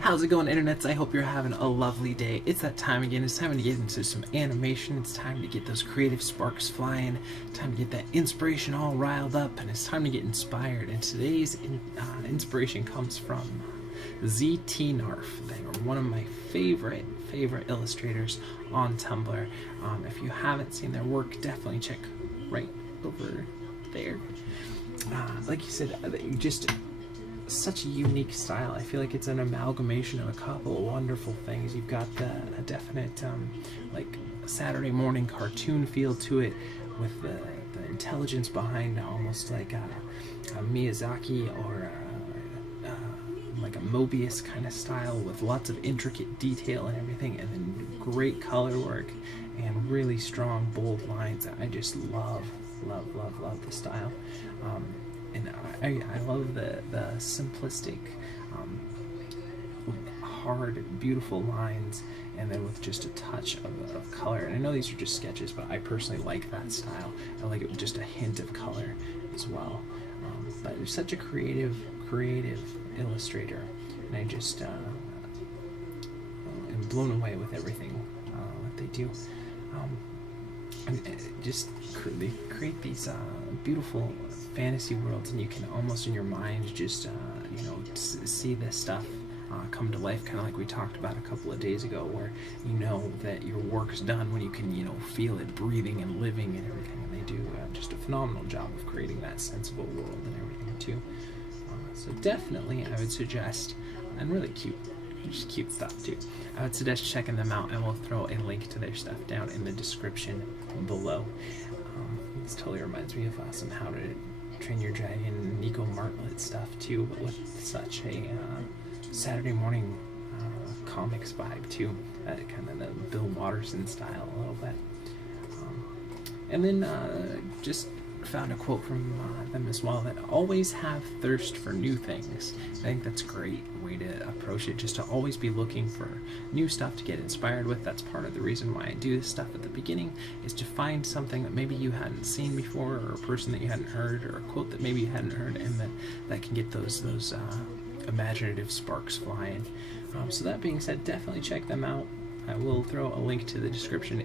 How's it going, internets? I hope you're having a lovely day. It's that time again. It's time to get into some animation. It's time to get those creative sparks flying. Time to get that inspiration all riled up, and it's time to get inspired. And today's inspiration comes from ztnarf. They are one of my favorite illustrators on Tumblr. If you haven't seen their work, definitely check right over there. Like you said, just such a unique style. I feel like it's an amalgamation of a couple of wonderful things. You've got a definite like Saturday morning cartoon feel to it, with the intelligence behind almost like a Miyazaki or like a Mobius kind of style, with lots of intricate detail and everything, and then great color work and really strong bold lines. I just love the style. And I love the simplistic, hard, beautiful lines, and then with just a touch of color. And I know these are just sketches, but I personally like that style. I like it with just a hint of color as well. But they're such a creative illustrator, and I just am blown away with everything that they do. And they create these beautiful fantasy worlds, and you can almost in your mind just see this stuff come to life, kind of like we talked about a couple of days ago, where you know that your work's done when you can feel it breathing and living and everything. And they do just a phenomenal job of creating that sensible world and everything too. So definitely I would suggest, and really just cute stuff too, I would suggest checking them out, and we'll throw a link to their stuff down in the description below. This totally reminds me of some How to Train Your Dragon Nico Martlet stuff too, but with such a Saturday morning comics vibe too, kind of the Bill Watterson style a little bit. And then just found a quote from them as well, that always have thirst for new things. I think that's a great way to approach it, just to always be looking for new stuff to get inspired with. That's part of the reason why I do this stuff at the beginning, is to find something that maybe you hadn't seen before, or a person that you hadn't heard, or a quote that maybe you hadn't heard, and that can get those imaginative sparks flying. So that being said, definitely check them out. I will throw a link to the description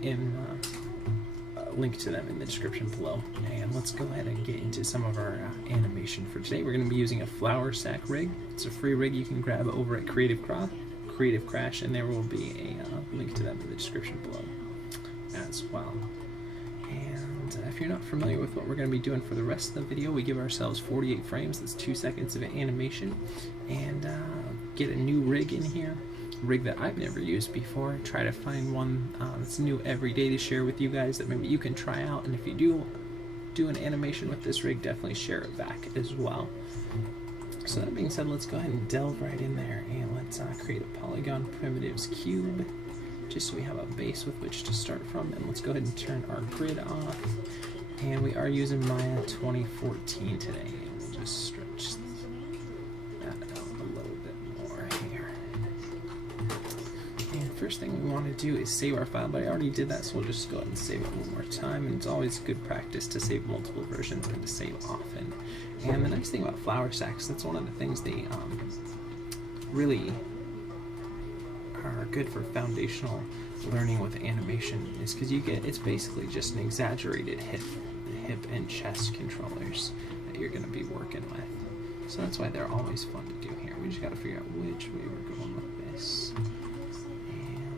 link to them in the description below. And let's go ahead and get into some of our animation for today. We're going to be using a FlourSack rig. It's a free rig you can grab over at Creative Crash, and there will be a link to them in the description below as well. And if you're not familiar with what we're going to be doing for the rest of the video, we give ourselves 48 frames. That's 2 seconds of animation, and get a new rig in here. Rig that I've never used before. Try to find one that's new every day to share with you guys, that maybe you can try out. And if you do an animation with this rig, definitely share it back as well. So that being said, let's go ahead and delve right in there, and let's create a polygon primitives cube, just so we have a base with which to start from. And let's go ahead and turn our grid off, and we are using Maya 2014 today. And we'll just stretch that out a little bit more here. And first thing we want to do is save our file, but I already did that, so we'll just go ahead and save it one more time. And it's always good practice to save multiple versions and to save often. And the nice thing about FlourSack, that's one of the things they really are good for foundational learning with animation, is because it's basically just an exaggerated hip and chest controllers that you're going to be working with. So that's why they're always fun to do here. We just got to figure out which way we're going with this.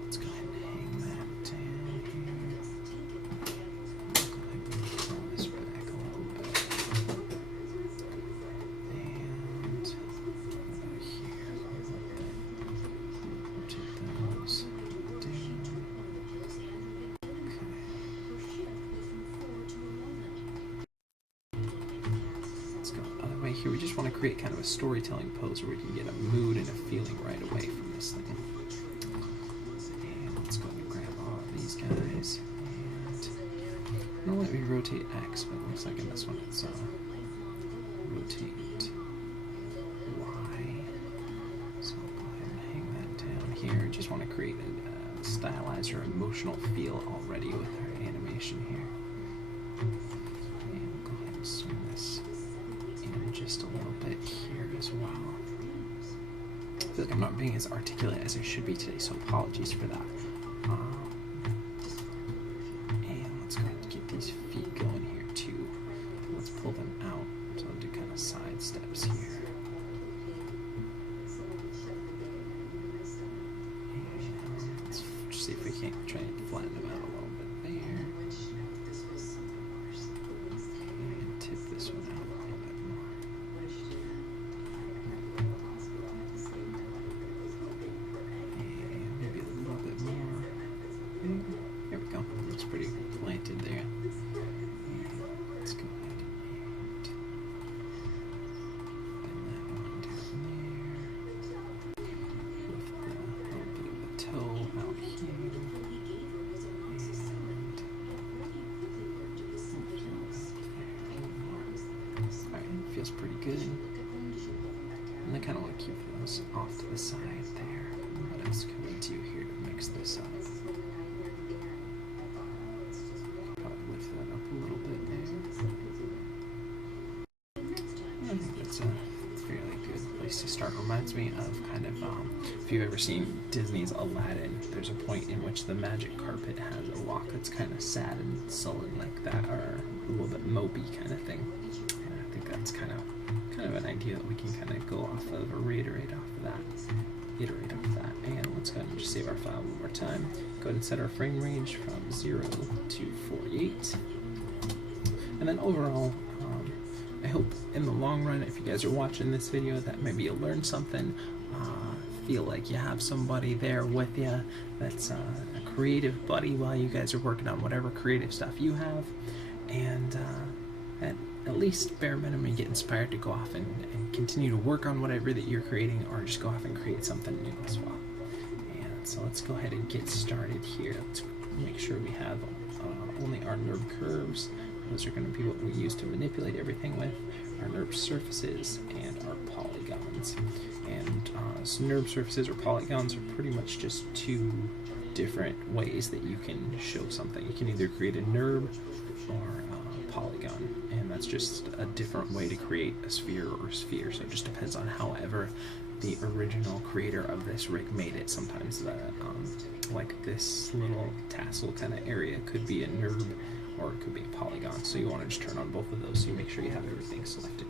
Let's go ahead and hang that down here. Go ahead and pull this back a little bit. And over here, rotate those down. Okay. Let's go the other way here. We just want to create kind of a storytelling pose where we can get a mood and a feeling right away from this thing. Let's go ahead and grab all of these guys, and normally we rotate X, but it looks like in this one it's rotate Y. So I'll go ahead and hang that down here. Just want to create a stylized or emotional feel already with our animation here. And we'll go ahead and swing this in just a little bit here as well. feel like I'm not being as articulate as I should be today, so apologies for that. And let's go ahead and get these feet going here too. Let's pull them out. So I'll do kind of side steps here. And let's just see if we can't try and flatten them out a little bit there. And tip this one out a little bit more. And maybe a little bit more. There we go. Looks pretty planted there. And let's go ahead and bend that one down there. With a little bit of a toe out here. Alright, feels pretty good. And I kind of want to keep those off to the side there. What else can we do here to mix this up? Probably lift that up a little bit there. I think that's a fairly good place to start. Reminds me of kind of, if you've ever seen Disney's Aladdin, there's a point in which the magic carpet has a walk that's kind of sad and sullen like that, or a little bit mopey kind of thing. And I think that's kind of an idea that we can kind of go off of or iterate off of that. And let's go ahead and just save our file one more time. Go ahead and set our frame range from 0 to 48. And then overall, I hope in the long run, if you guys are watching this video, that maybe you'll learn something, feel like you have somebody there with you that's a creative buddy while you guys are working on whatever creative stuff you have, and at least bare minimum you get inspired to go off and continue to work on whatever that you're creating, or just go off and create something new as well. And so let's go ahead and get started here. Let's make sure we have only our NURB curves. Those are going to be what we use to manipulate everything with, our NURB surfaces and our polygons. And so NURB surfaces or polygons are pretty much just two different ways that you can show something. You can either create a NURB or a polygon, and that's just a different way to create a sphere or sphere. So it just depends on however the original creator of this rig made it. Sometimes like this little tassel kind of area could be a NURB, or it could be a polygon. So you want to just turn on both of those so you make sure you have everything selected.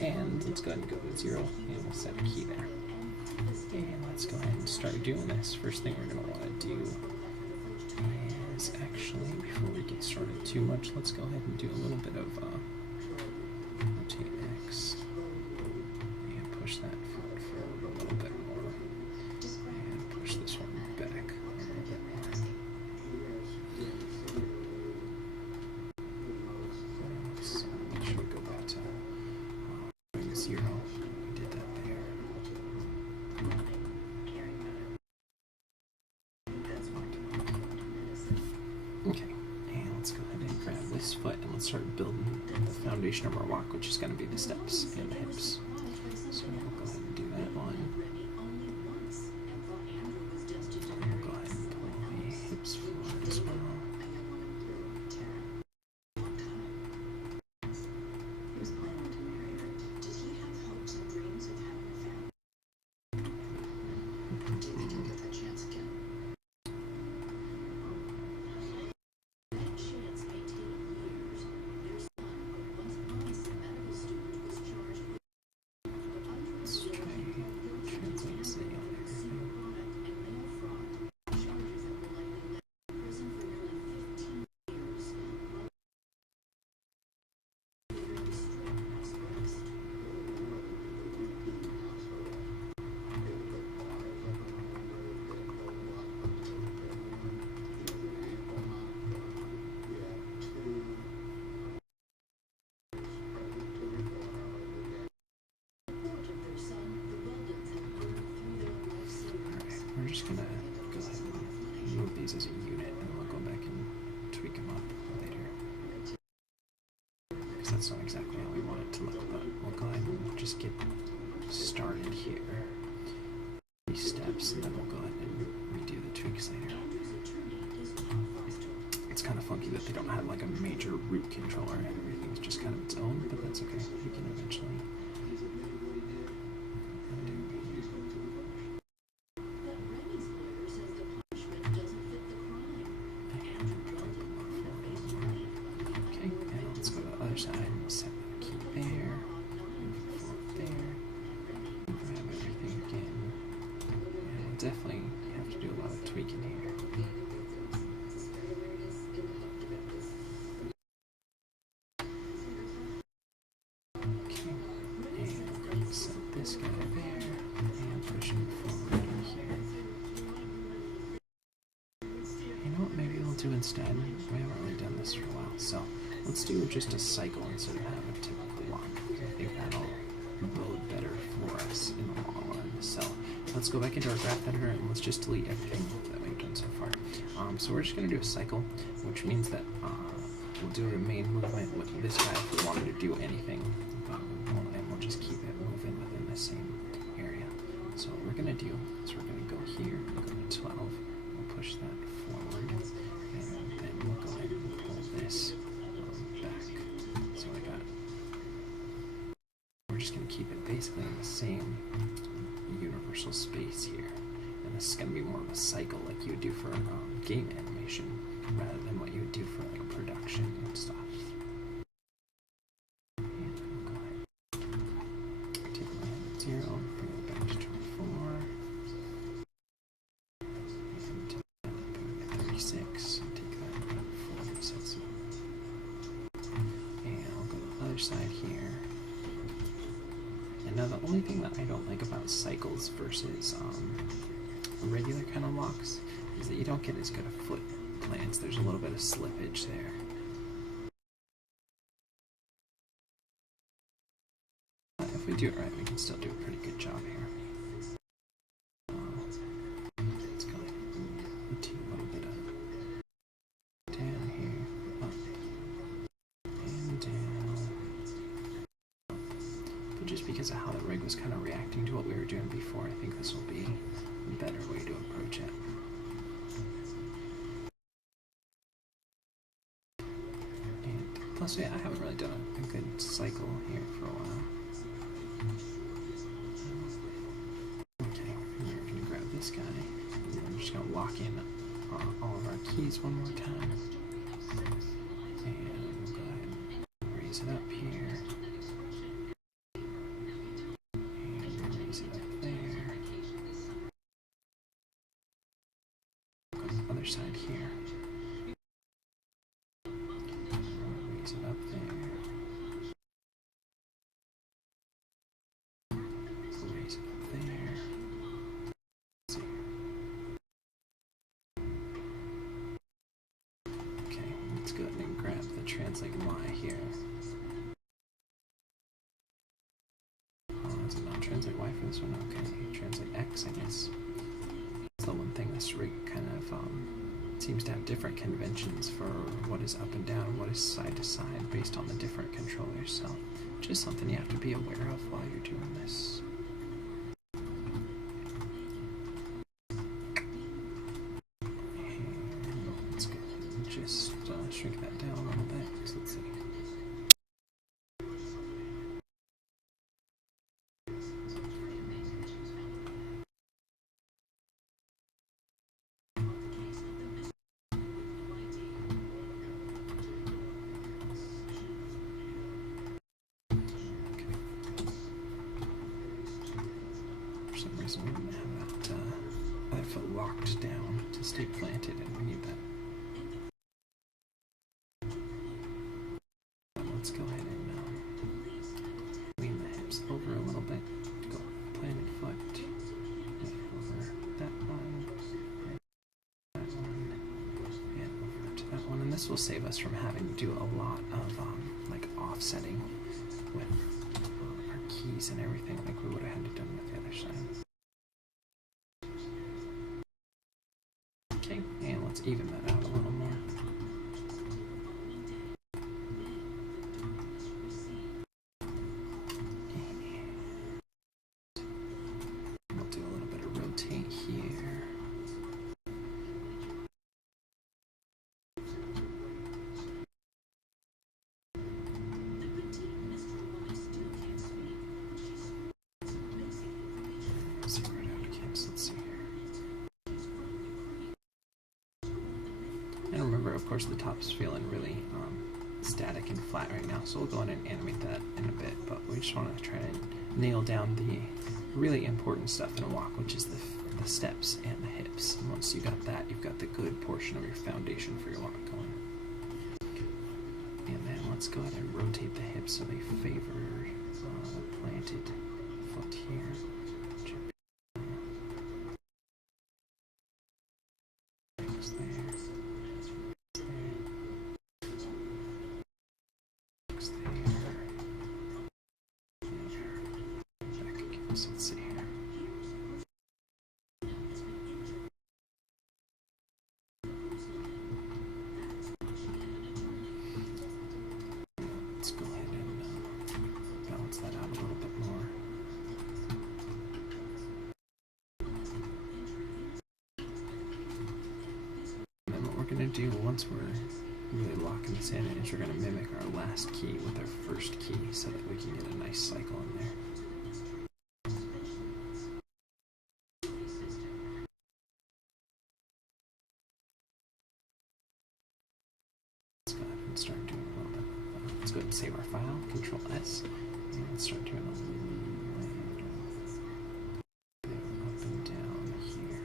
And let's go ahead and go to 0, and we'll set a key there. And let's go ahead and start doing this. First thing we're going to want to do is actually, before we get started too much, let's go ahead and do a little bit of rotate X and push that forward a little bit more, and push this one back a little bit more. Let's make sure we go back to 0. We did that there. Okay, and let's go ahead and grab this foot and let's start building the foundation of our walk, which is going to be the steps and the hips. So we'll go ahead and do that one. And we'll go ahead and pull the hips forward as well. We're just going to go ahead and move these as a unit, and we'll go back and tweak them up later. Because that's not exactly how we want it to look, but we'll go ahead and just get started here. These steps, and then we'll go ahead and redo the tweaks later. It's kind of funky that they don't have like a major root controller, and everything's just kind of its own, but that's okay. We can eventually undo here. pushing forward here. You know what maybe we'll do instead? We haven't really done this for a while, so let's do just a cycle instead of having a typical walk. I think that'll bode better for us in the long run. So let's go back into our graph editor and let's just delete everything that we've done so far. So we're just going to do a cycle, which means that we'll do a main movement with this guy if we wanted to do anything, and we'll just keep it moving within the same area. So what we're going to do is we're going to go here, we'll go to 12, we'll push that forward, and then we'll go ahead and pull this back. So we're just going to keep it basically in the same universal space here. And this is going to be more of a cycle like you would do for game animation rather than what you would do for like production and stuff. And we'll go ahead, take my head at 0, bring it back to 24, and bring it to 36, and take that and put 4 sets. And I'll go to the other side here. And now the only thing that I don't like about cycles versus regular kind of walks is that you don't get as good a foot plants. There's a little bit of slippage there. But if we do it right, we can still do a pretty good job here. Let's go ahead and do a little bit of down here, up, and down. But just because of how the rig was kind of reacting to what we were doing before, I think this will be a better way to approach it. And plus, yeah, I haven't really done a good cycle here for a while. Okay, we're going to grab this guy, and we're just going to lock in all of our keys one more time. And we'll go ahead and raise it up here. And raise it up there. Other side here. Raise it up there. Raise it up there. Okay, let's go ahead and grab the translate Y here. Oh, is it not translate Y for this one? Okay, translate X, I guess. The one thing this rig kind of seems to have different conventions for what is up and down, what is side to side based on the different controllers, so just something you have to be aware of while you're doing this. And let's go and just shrink that down a little bit. So let's see. For some reason we didn't have that other foot locked down to stay planted, and we need that. Let's go ahead and lean the hips over a little bit. Go planted foot, over that one, and that one, and over to that one. And this will save us from having to do a lot of like offsetting with our keys and everything like we would have had to done with the other side. Okay, and let's even that out a little more. We'll do a little bit of rotate here. Zero it out again, so let's see here. And remember, of course, the top's feeling really static and flat right now, so we'll go in and animate that in a bit, but we just want to try to nail down the really important stuff in a walk, which is the steps and the hips. And once you got that, you've got the good portion of your foundation for your walk going. And then let's go ahead and rotate the hips so they favor the planted foot here. So let's see here. Let's go ahead and balance that out a little bit more. And then what we're going to do once we're really locking this in is we're going to mimic our last key with our first key so that we can get a nice cycle in there. Start doing a little bit. Let's go ahead and save our file. Control S, and let's start doing a little up and down here.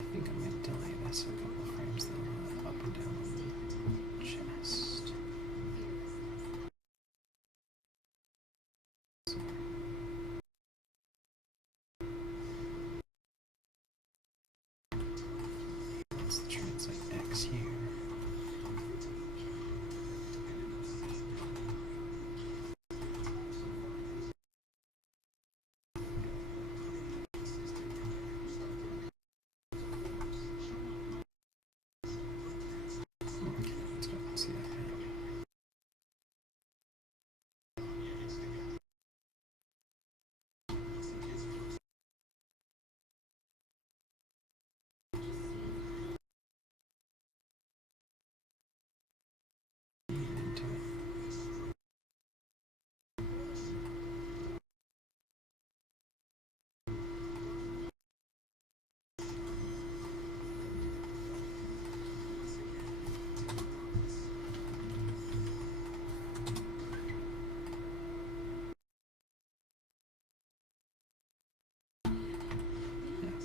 I think I'm going to delay this a couple of frames though. Up and down on the chest. Let's translate X here. Okay, let's go and see that.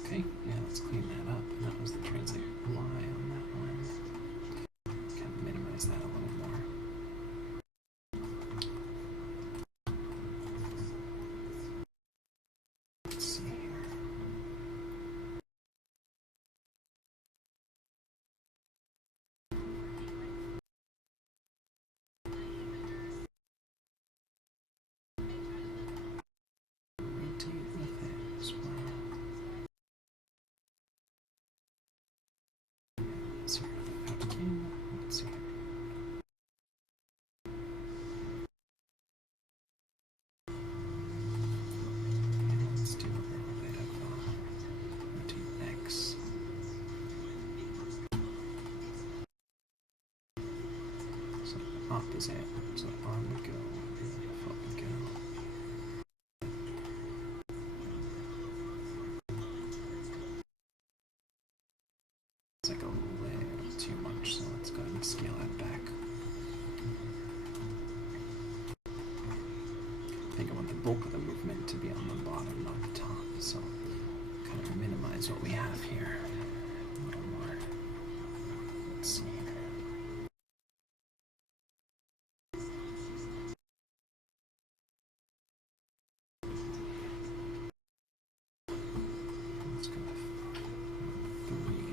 Okay, yeah, let's clean that up. And that was the translate Y on that one. Kind of minimize that a little more. Let's see here. Rotate with it as well. Zero out again. Let's see. And let's do a little bit of rotate X. So opposite. So on we go. Up we go. It's like a little too much, so let's go ahead and scale that back. I think I want the bulk of the movement to be on the bottom, not the top, so kind of minimize what we have here a little more. Let's see. Let's go with 3.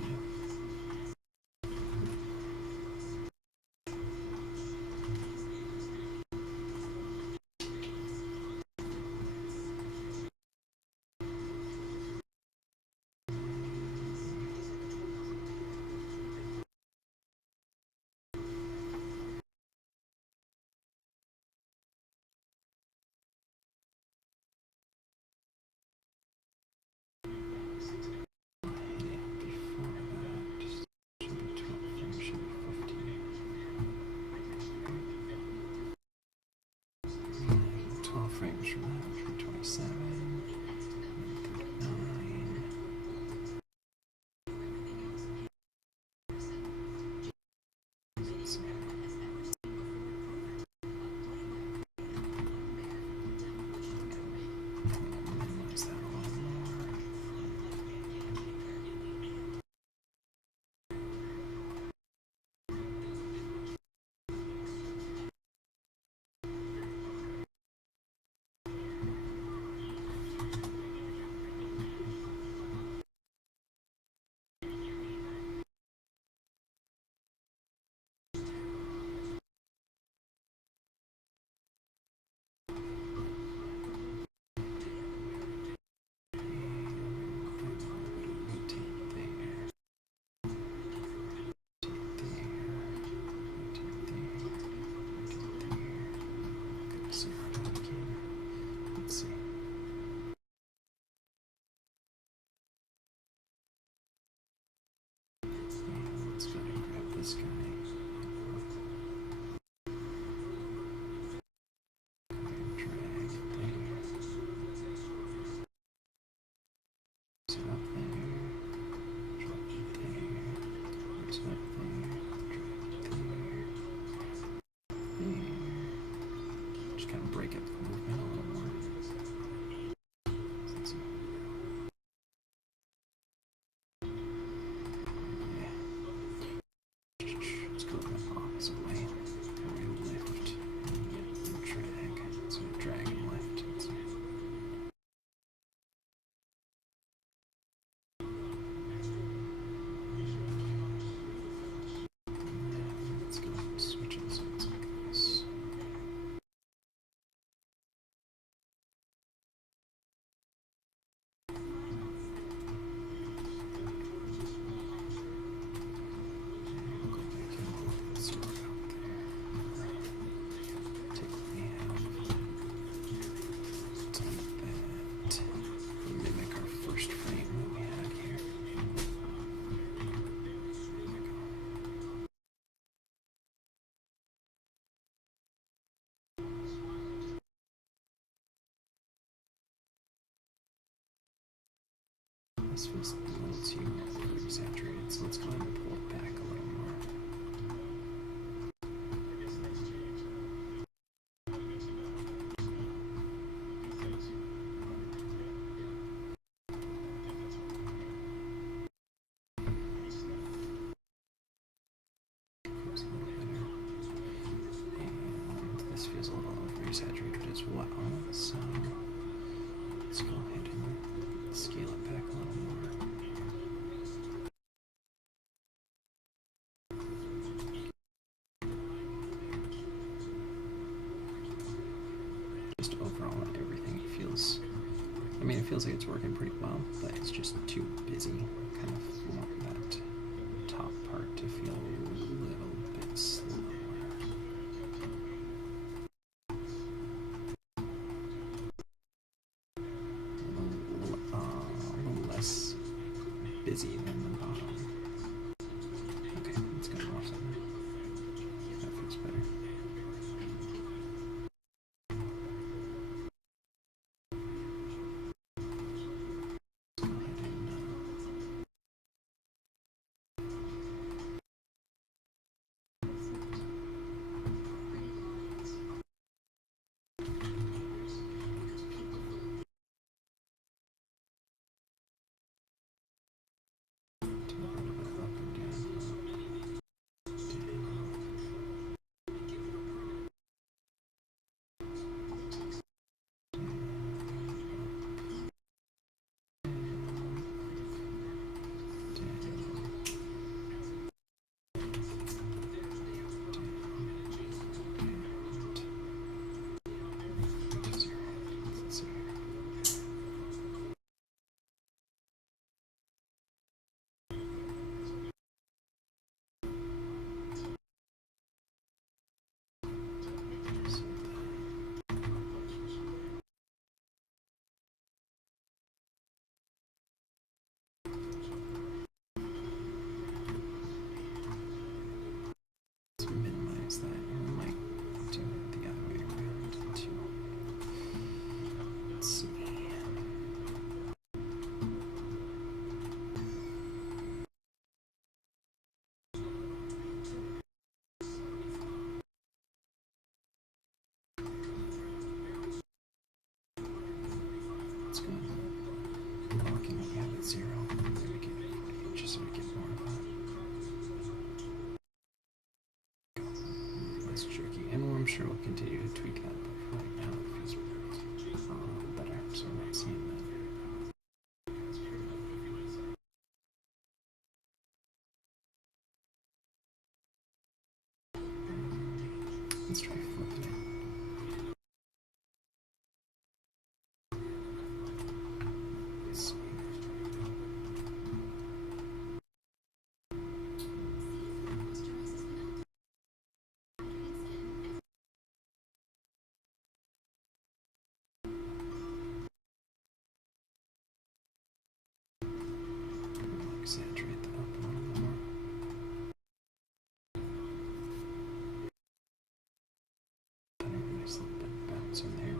this feels a little too exaggerated, so let's go ahead and pull it back a little more. And this feels a little over-exaggerated as well, so let's go ahead and scale it back a little more. Just overall, everything feels, I mean, it feels like it's working pretty well, but it's just too busy. Kind of want that top part to feel a little bit slower. A little less busy than the bottom. Okay, let's go off something. That feels better. Minimize that, and we might do it the other way around too. Let's see. Let's go locking what we have at 0. Maybe get 40 inches so we get more of that. That's tricky, and I'm sure we'll continue to tweak that, but for right now it feels better, so we're not seeing that. Let's try flipping it. Let's see. Exaggerate that up a little bit more. Put a nice little bit of bounce in there.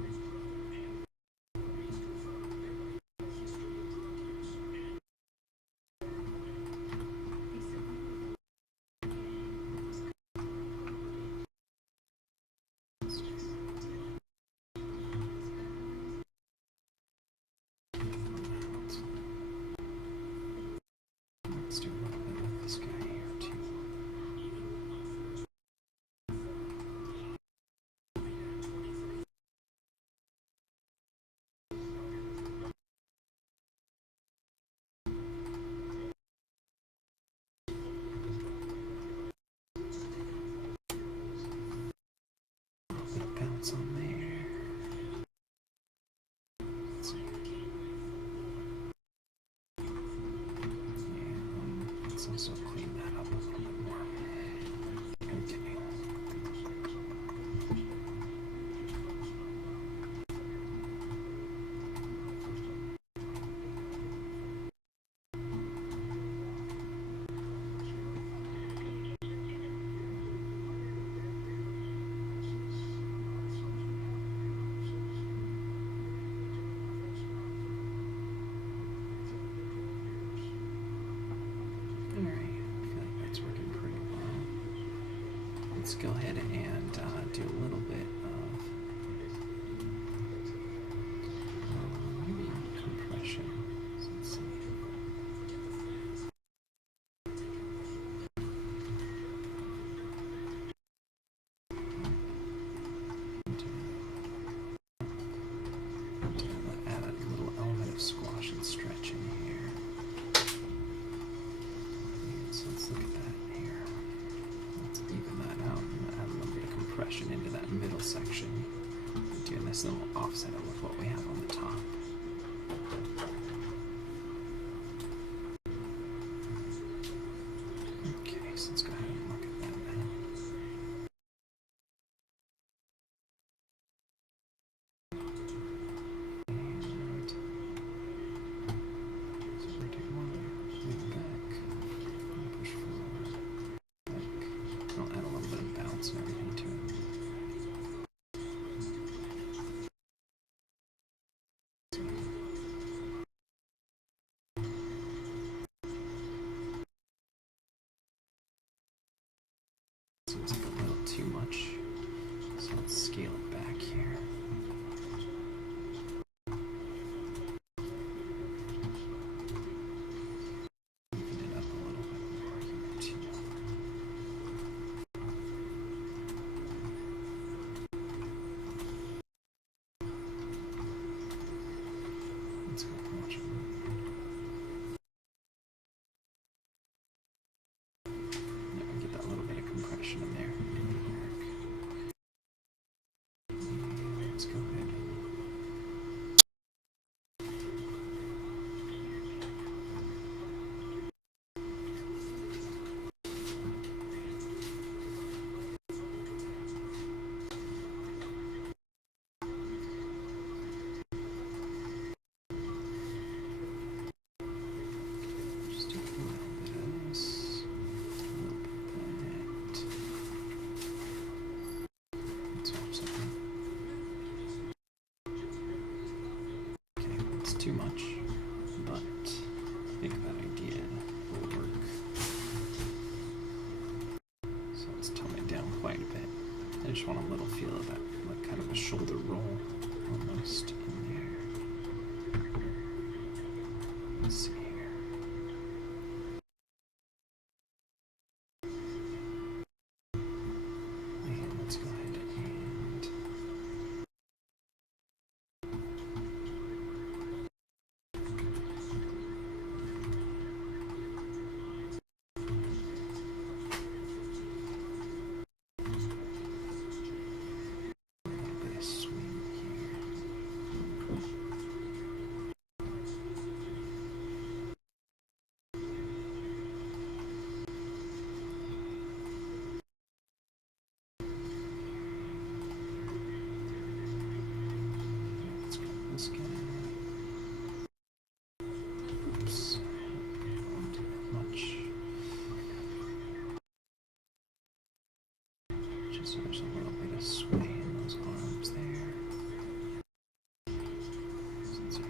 Let's do a little bit of this guy here too. A little bit of bounce on there. Let's see. And let's also clean that up a little bit more. Okay. let's go ahead and do a little bit of maybe compression. So let's see. Add a little element of squash and stretch in here. So let's look at that here. Let's even that out and add a little bit of compression into that middle section. We're doing this little offset with what we have on the top. Okay, so let's go ahead and look at that now. And so we're going to take one, move back, and push forward. I'll add a little bit of bounce and everything to it. Seems like a little too much, so let's scale it back here. Even it up a little bit more here too. Let's go watch it. Yeah, we get that little bit of compression in there. Let's go ahead. Just do a little bit of this, a little bit of that. Let's watch something. Okay, it's too much, but I think that idea will work. So let's tone it down quite a bit. I just want a little feel of that, like kind of a shoulder roll almost in there. Let's see here. And let's go ahead and a little bit of swing here. Let's grab this guy. Oops. Won't do that much. Just so there's a little bit of sway in those arms there. So let's see.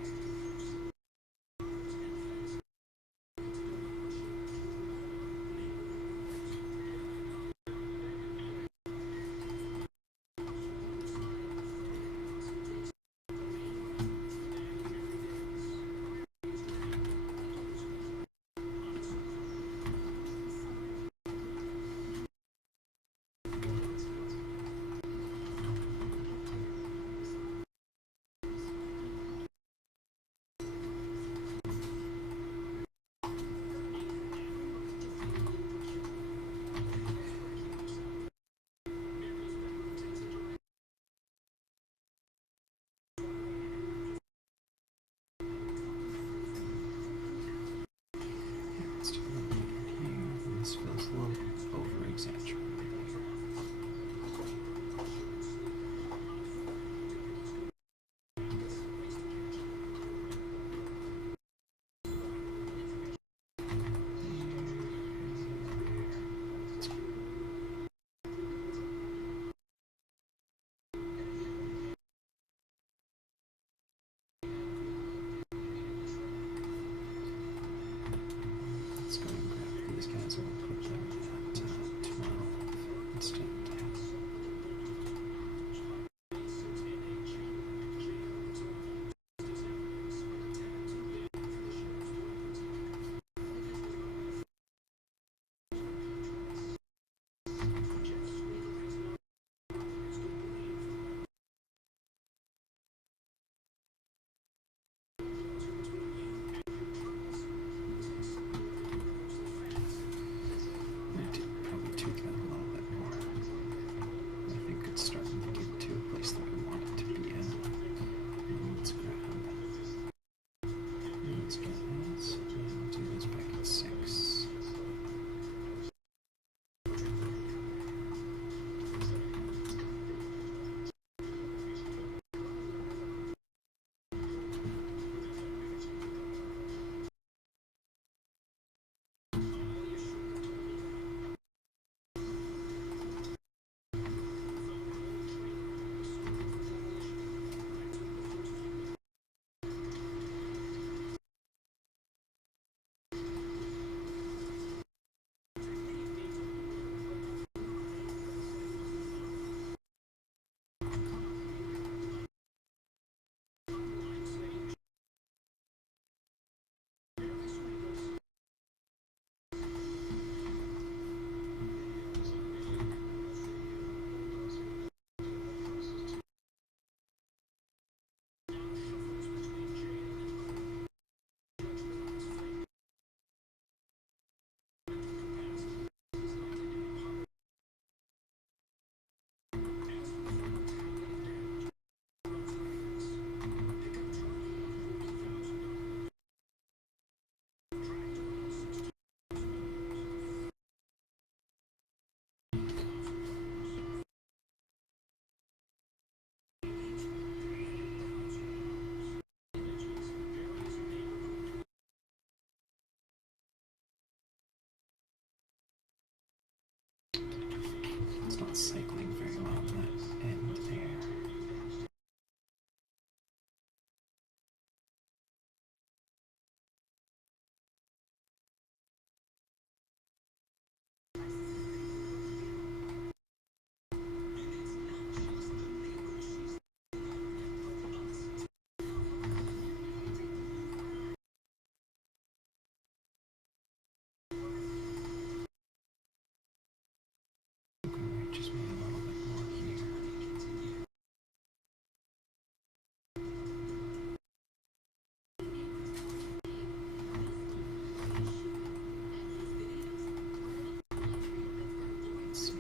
Let's do a little bit in here. This feels a little over-exaggerated. Let's go and grab these guys and we'll put them at 12. not cycling very well on that end there. Just maybe a little bit more here. Let's see.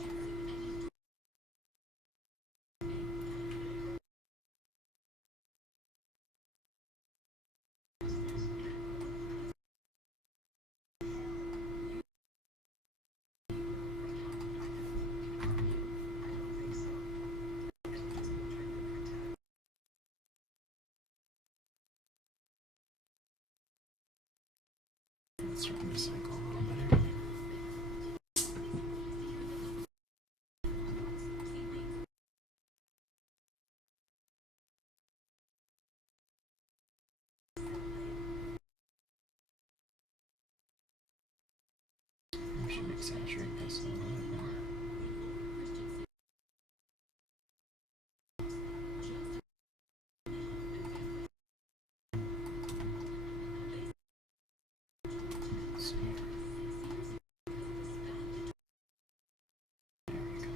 It's starting to cycle a little better. We should exaggerate this a little bit more. Let's see. There we go.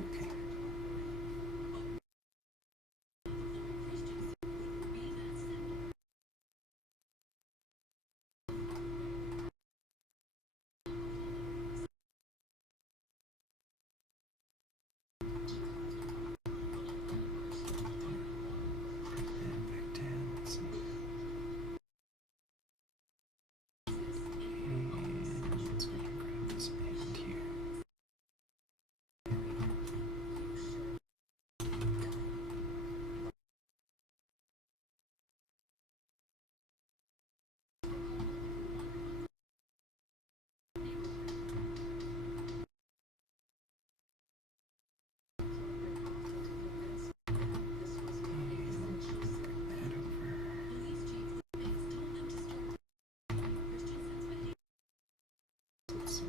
Okay. And back down. Let's see. And let's go and grab this end here. Let's see.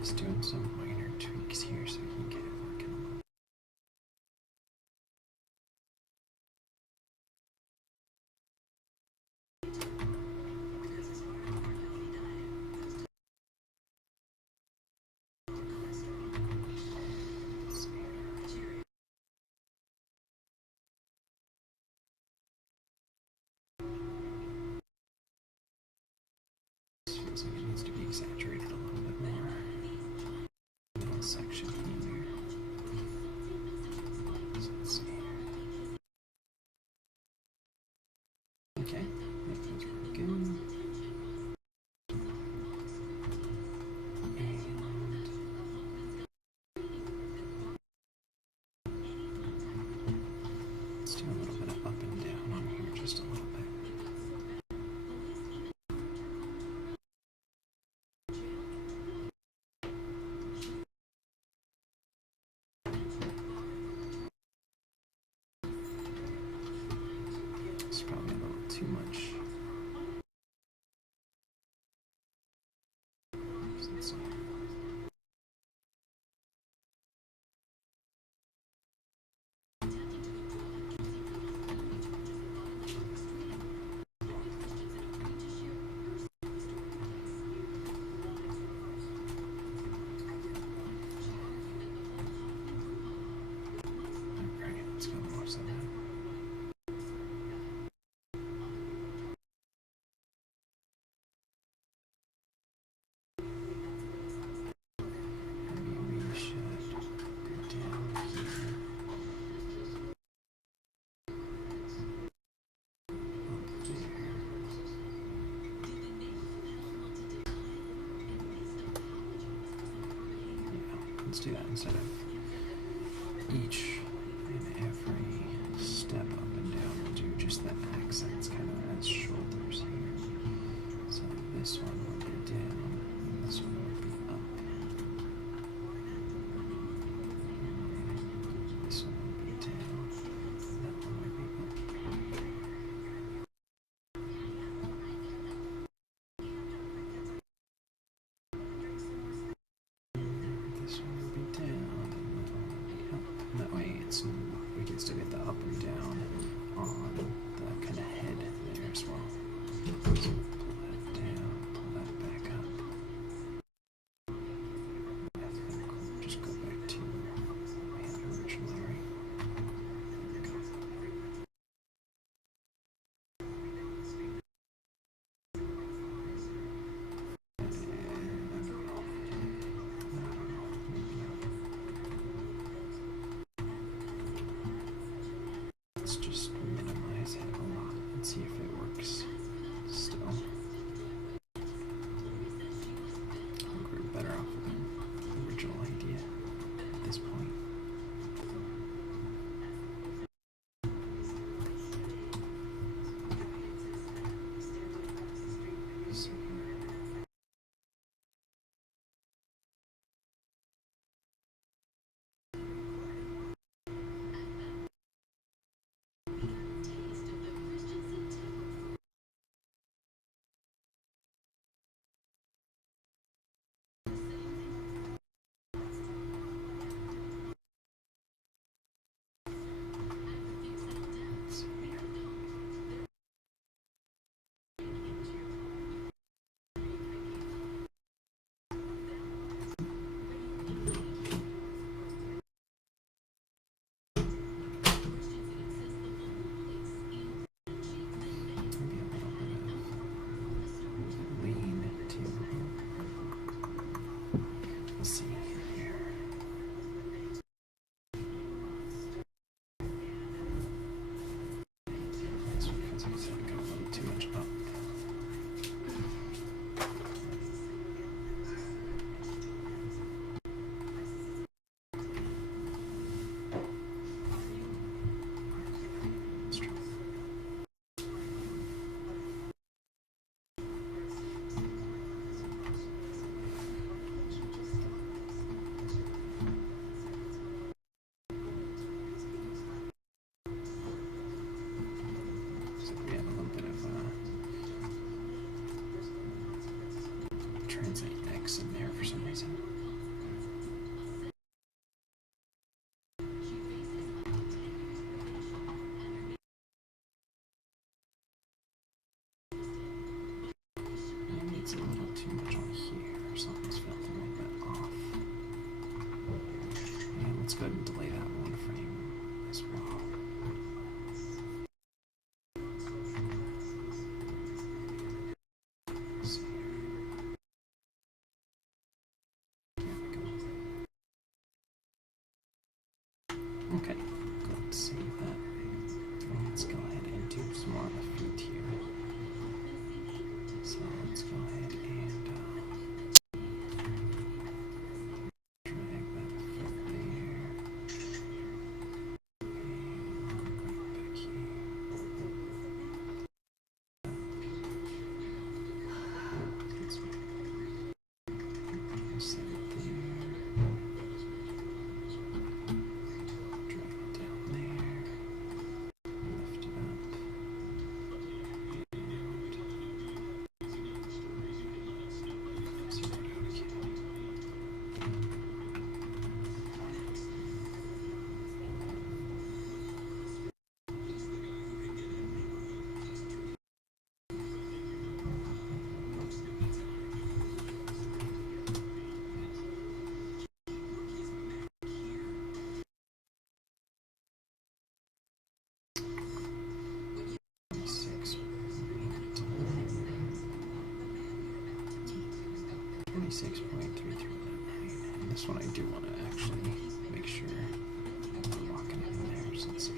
Just doing some minor tweaks here so we can get it working a little. Let's see. This feels like it needs to be exaggerated a little bit more. Little section here. So let's see. Okay, that feels pretty good. And let's do a little bit of up and down on here, just a little bit. let's do that instead of each and every step up and down. We'll do just the accents kind of as shoulders here. So this one will be down, and this one will be up. This one will be down, and that one will be up. This one will be down, and that one will be up. And that way we can still get the up and down on the kind of head there as well. So pull that down, pull that back up. I think we'll just go back to my original area. There we go. And I don't know. Maybe not. Let's just minimize it a lot and see if it works still. I think we're better off with the original idea at this point. So, let's see here. Maybe a little bit of lean too. Let's see here. This one feels like it's got a little too much up. Let's try. So we have a little bit of translate X in there for some reason. Maybe it's a little too much on here. Something's felt a little bit off. And let's go ahead and delay that one frame as well. Let's see here. There we go. Okay, let's save that. And let's go ahead and do some more of the feet here. So let's go ahead and drag that foot there. And right back here. Set it there. Drag it down there. Lift it up. And zero it out again. Six. 26.3399. And this one I do want to actually make sure we're locking it in there. So let's see.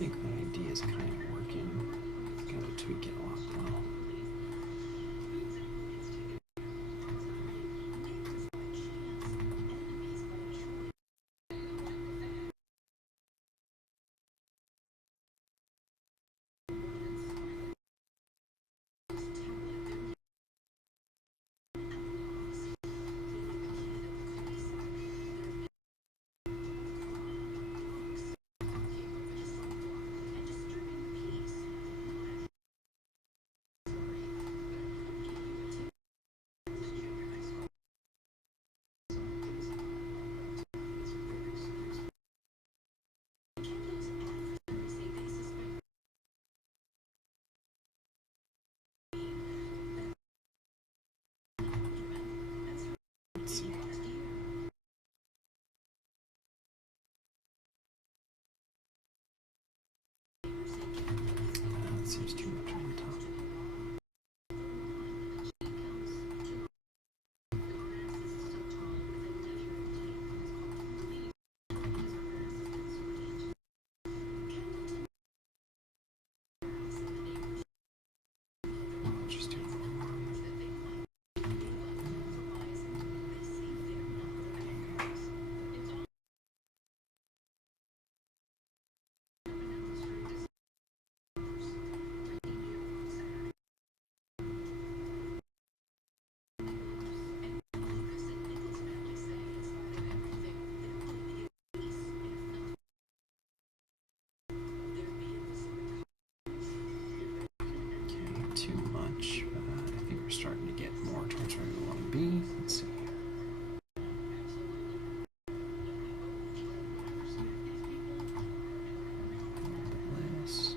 think the idea is kind of working. Gotta tweak it a lot though. Let's see. That seems too much on the top. I'll just do one more. Too much, but I think we're starting to get more towards where we want to be. Let's see. A little bit less.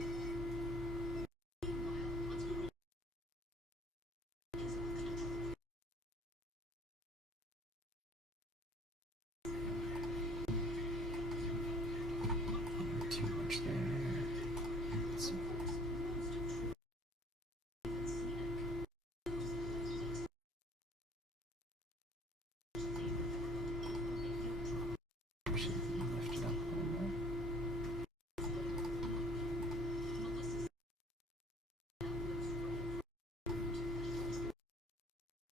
Too much there. Let's see. We should lift it up a little more.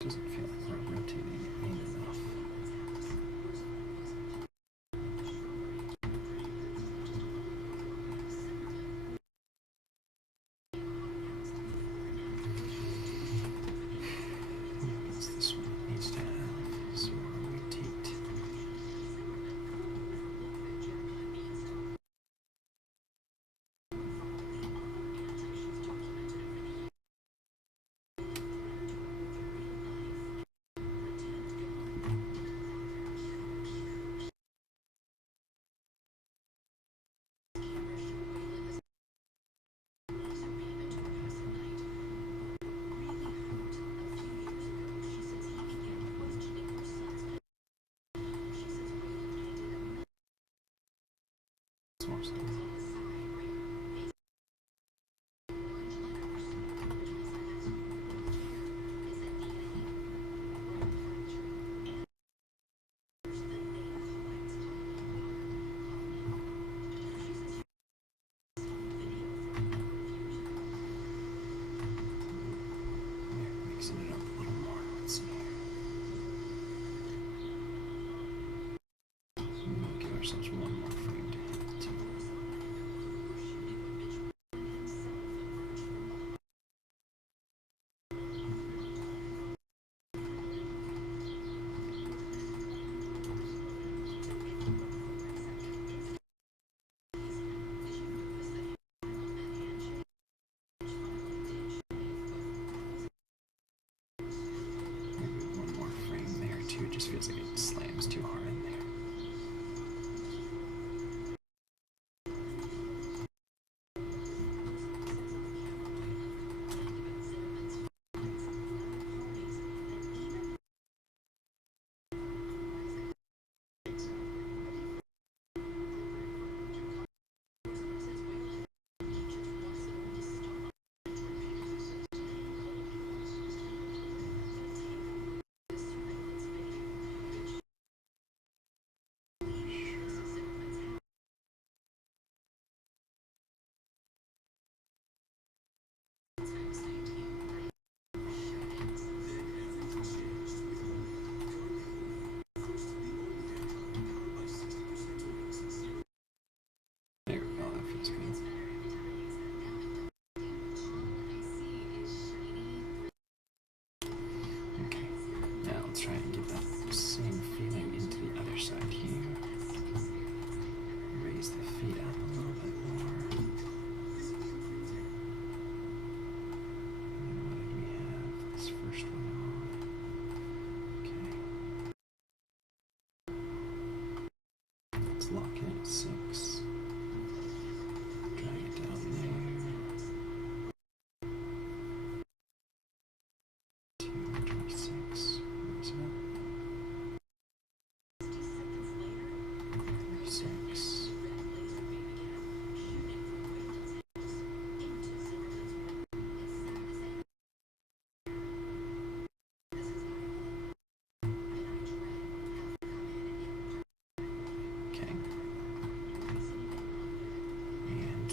Doesn't feel like we're rotating it enough. What's this one needs to have? So we'll rotate. More stuff. Mixing it up a little more. Let's see. We'll give ourselves one more frame to hit too. Maybe one more frame there too. It just feels like it slams too hard in there.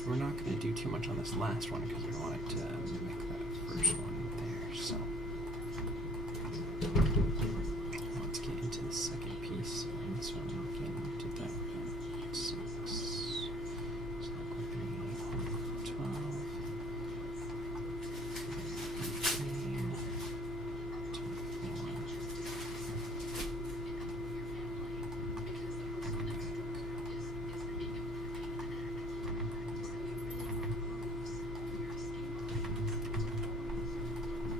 we're not going to do too much on this last one because we want it to mimic that first one there. So let's get into the second piece. And this one we're getting to that 6. So 12, 18, 24.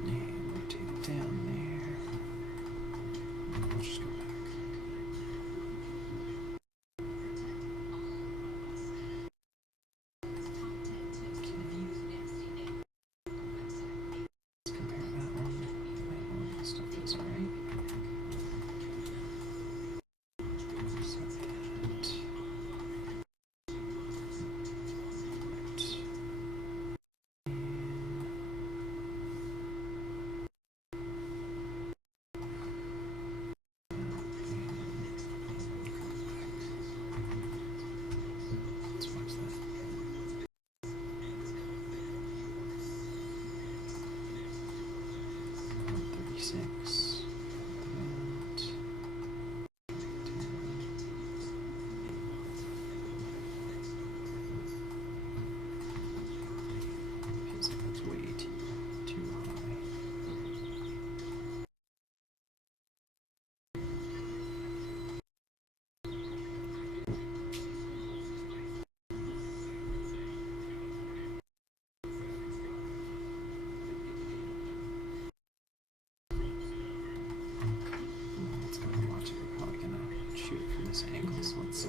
And rotate it down there. We'll just go back. Six. Feels like that's way too high. Let's go and watch it. We're probably gonna shoot from this angle, so let's see.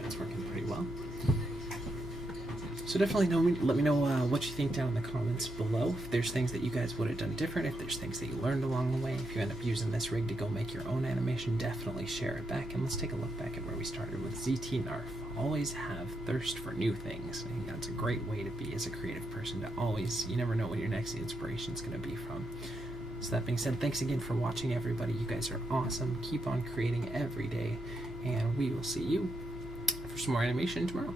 That's working pretty well. So definitely let me know what you think down in the comments below. If there's things that you guys would have done different, if there's things that you learned along the way, if you end up using this rig to go make your own animation, definitely share it back. And let's take a look back at where we started with ztnarf. Always have thirst for new things. I think that's a great way to be as a creative person, to always, you never know when your next inspiration is going to be from. So that being said, thanks again for watching, everybody. You guys are awesome. Keep on creating every day, and we will see you for some more animation tomorrow.